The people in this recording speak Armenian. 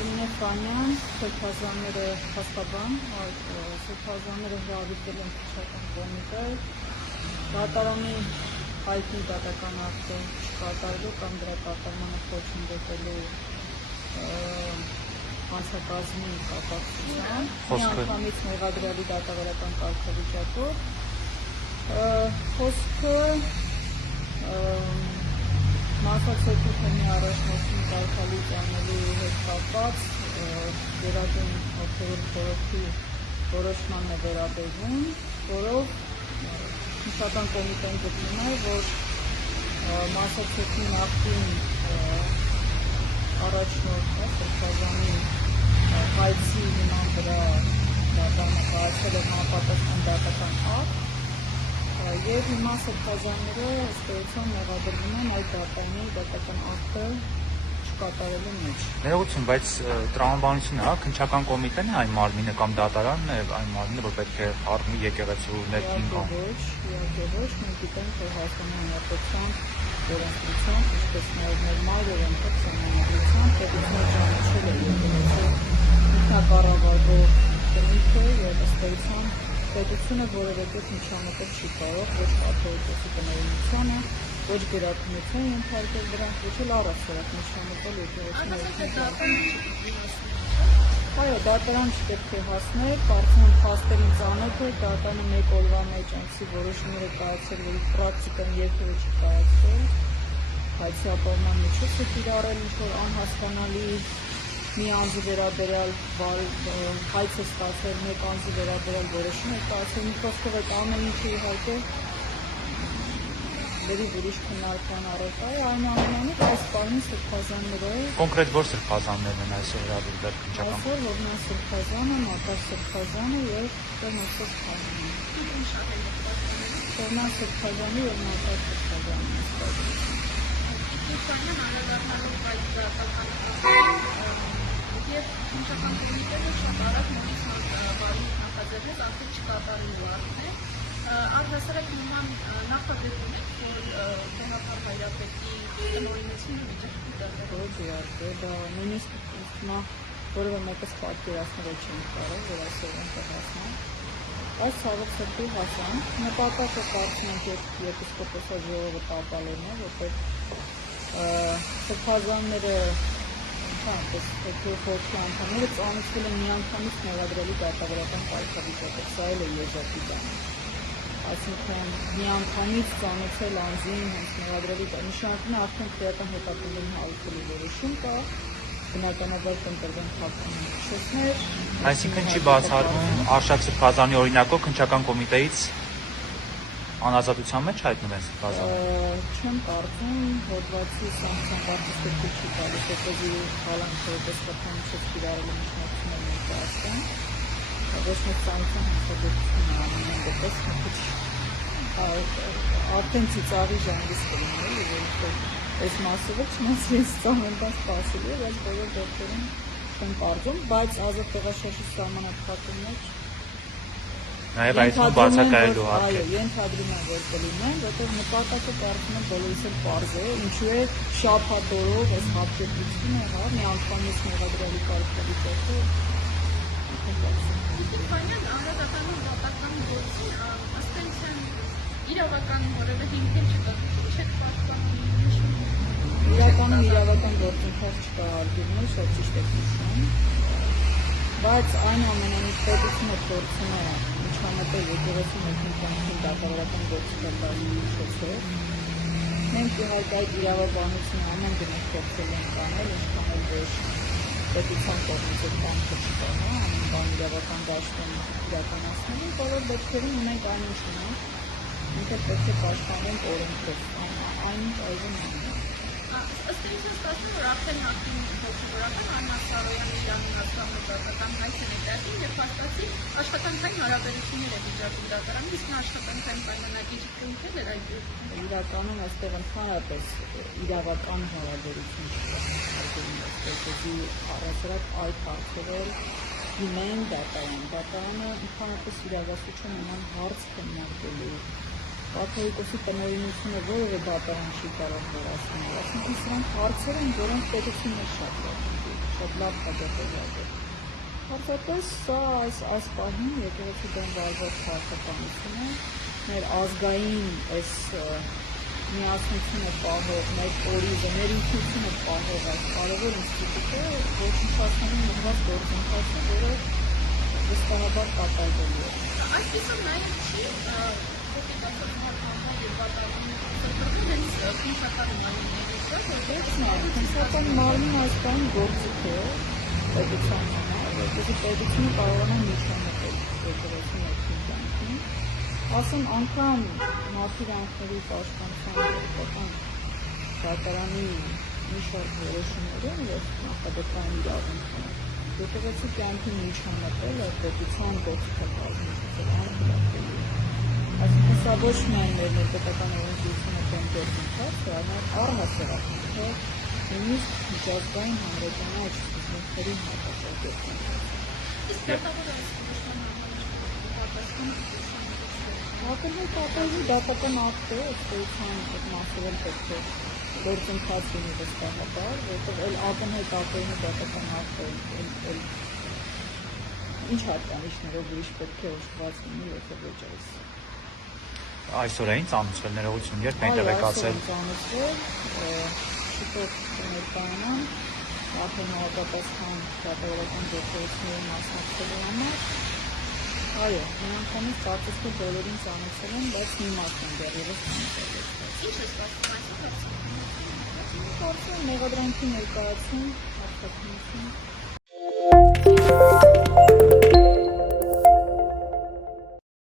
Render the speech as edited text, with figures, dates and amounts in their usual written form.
Արմինե Ֆրանյան, Սրբազանները հաստաբան, Սրբազանները հրավիրել են քննչական կոմիտե, դատարանի հայտնի դատական ակտը չկատարելու կամ դրա կատարմանը խոչընդոտելու հանցակազմի կապակցությամբ, միանգամից մեղադրյալի դատավարական կարգավիճակով, խոսքը Մասացեթութենի առաջնորդին կարգալից անելու հետ կապված Գերագույն հոգևոր խորհրդի որոշմանն է վերաբերվում, որով քննչական կոմիտեն գտնում է, որ Մասացեթի նախկին առաջնորդ Սրբազանի հայցի հիման վրա դատարանը կայացել է համապատասխան դատական ակտ, եւ հիմա Սրբազանները ըստ էության մեղադրվում են այդ դատական ակտը չկատարելու մեջ։ Ներողություն, բայց տրամաբանությունը հա քննչական կոմիտեն է այն մարմինը կամ դատարանն է այն մարմինը, որ պետք է խառնի եկեղեցու ներքին կամ ոչ, մենք գիտենք, որ Հայաստանի Հանրապետության օրենսդրությամբ, ինչպես նաև մեր մայր օրենքով սահմանադրությամբ պետությունը ճանաչել է եկեղեցու ինքնակառավարող բնույթը եւ ըստ էության պետությունը որևէ կերպ միջամտել չի կարող ոչ կաթողիկոսի տնօրինությանը, ոչ գերատունության ենթարկել դրանք, ոչ էլ առասարակ միջամտել եկեղեցու ներքին։ Այո, դատարան չպետք է հասներ, կարծում եմ փաստերին ծանոթ է, դատարանը մեկ օրվա մեջ այնպիսի որոշումներ է կայացրել, որի պրակտիկան երբևէ չի կայացրել, հայցի ապահովման միջոց է կիրառել ինչ-որ անհասկանալի մի անձի վերաբերյալ հայց է ստացել, մեկ անձի վերաբերյալ որոշում է կայացել, մի խոսքով այդ ամեն ինչը իհարկե լրիվ ուրիշ քննարկման առարկա է, այնուամենայնիվ այս պահին Սրբազանները կոնկրետ որ Սրբազաններն են այսօր հրավիրվել քննչական այսօր Հովնան Սրբազանը, Մակար Սրբազանը եւ Տոնոս Սրբազանը։ Հովնան Սրբազանը եւ Մակար Սրբազանը։ Եվ քննչական կոմիտեը շատ արագ նորից բարի նախաձեռնեց արդեն չկատարելու արդեն։ Առհասարակ նման նախադեպում եք, որ տեղական հայրապետի տնօրինությունը վիճակի դարձել։ Ոչ իհարկե, դա նույնիսկ հիմա որևէ մեկս պատկերացնել չենք կարող, որ այսօր այնտեղ հասնան։ Այս ցավոք սրտի հասան։ Նպատակը կարծում ենք եպիսկոպոսի ժողովը տապալելն է, որտեղ Սրբազանները խորհրդի անդամները ծանոթվել են միանգամից մեղադրելի դատավարական կարգավիճակով, սա էլ է եզակի բան։ Այսինքն միանգամից ծանոթել անձին հենց մեղադրելի նշանակում է արդեն քրեական հետապնդում հավաքելու որոշում կա, բնականաբար կընտրվեն քաղաքական միջոցներ։ Այսինքն չի բացառվում Արշակ Սրբազանի օրինակով քննչական կոմիտեից անազատության մեջ հայտնվեն Սրբազանը։ Չեմ կարծում, հոդվածի սանկցիան կարծես թե չի տալիս, որպեսզի խալանքը դեսպատման միջոց կիրառելու միջնորդություններ ներկայացվեն։ Ոչ մեկ սանկցիան հաստատություն ամեն դեպս արդեն ծիծաղի ժանգիս կլինի, որովհետև այս մասով չնայած ես ծանոթ սպասելի, բայց բոլոր դեպքերում չեմ կարծում, բայց ազատ տեղաշարժի սահմանափակում մեջ նաև այսօր բացակայելու հարկ է։ Այո, ենթադրում եմ, որ կլինեն, որտեղ նպատակը կարծում եմ բոլորիս էլ պարզ է, ինչու է շաբաթօրով այս հապկետությունը, հա, միանգամից մեղադրելի կարգավիճակը։ Իշխանյան անդրադառնալով դատական գործին, ըստ էության իրավական որևէ հիմքեր չկա, չեք պաշտպանում։ Իրականում իրավական գործընթաց չկա արգելներ, շատ ճիշտ եք նշում, բայց այնուամենայնիվ պետությունը փորձում է միջամտել եկեղեցու ներքին դատավարական գործընթացի միջոցով։ Մենք իհարկե այդ իրավաբանությունը ամեն գնով փորձել ենք անել, ինչքան էլ որ պետության կողմից այդ բանը չկա, ամեն բան իրավական դաշտում իրականացնելու, բոլոր դեպքերում ունենք այն ինչ ունենք, ինքը պետք է պաշտպանենք օրենքով, այնինչ այժմ ունենք։ Ըստ էության ստացվում որ արդեն հաղթին հոգևորական Աննա Սարոյանի իրանացան դատական հայցը ներկայացին եւ փաստացի աշխատանքային հարաբերություններ է վիճակում դատարանը, իսկ նա աշխատանքային պայմանագիր կնքել էր այդ իրականում այստեղ ընդհանրապես իրավական հարաբերություն չկա, որպեսզի առասարակ այդ հարցերը լինեն դատարանը ընդհանրապես իրավասության նման հարց քննարկելու կաթողիկոսի տնօրինությունը որևէ դատարան չի կարող վերացնել, այսինքն սրանք հարցեր են, որոնք պետությունը շատ լավ շատ լավ հաջողակ է։ Հատկապես սա այս պահին եկեղեցի դեմ վարվող քաղաքականություն է, մեր ազգային այս միասնությունը պահող, մեր օրիզը, մեր ինքնությունը պահող այս կարևոր ինստիտուտը ոչնչացնելու մղված գործընթացը, որը վստահաբար կատարվելու է։ Այսպիսով նաև չի Քննչական մարմին այս բան գործիք է պետության համար, որպեսզի պետությունը կարողանա միջամտել եկեղեցի ներքին կյանքին։ Ասում անգամ մարդկանցների պաշտպանության պետական դատարանի մի շարք որոշումներում եւ նախադեպային իրավունքներում եկեղեցի կյանքին միջամտելը պետության գործիքը կազմեցել անհրաժեշտ։ Այսինքն սա ոչ միայն մեր պետական օրենսդրությունը դեմ գործընթաց է, այլ առհասարակ նույնիսկ միջազգային հանրությունների սկզբունքների հակասող գործընթաց։ Իսկ դատավորը Ակնհայտ ապօրինի դատական ակտ է, ըստեյության այդ մասով պետք է գործընթաց լինի վստահաբար, որտեղ էլ ակնհայտ ապօրինի դատական ակտը ինչ հատկանիշներով ուրիշ պետք է օժտված լինի, եթե ոչ այս։ Այսօր էին ծանուցվել ներողություն, երբ են տեղեկացել։ Այսօր ծանուցվել, շուտով ներկայանան, արդեն համապատասխան դատավորական գործողությունների մասնակցելու համար։ Այո, միանգամից կարծես թե բոլորին ծանուցել են, բայց մի մասն դեռևս ծանուցել։ Ինչ է սպասում այսօր։ Կարծում եմ մեղադրանքի ներկայացում, հաստատություն։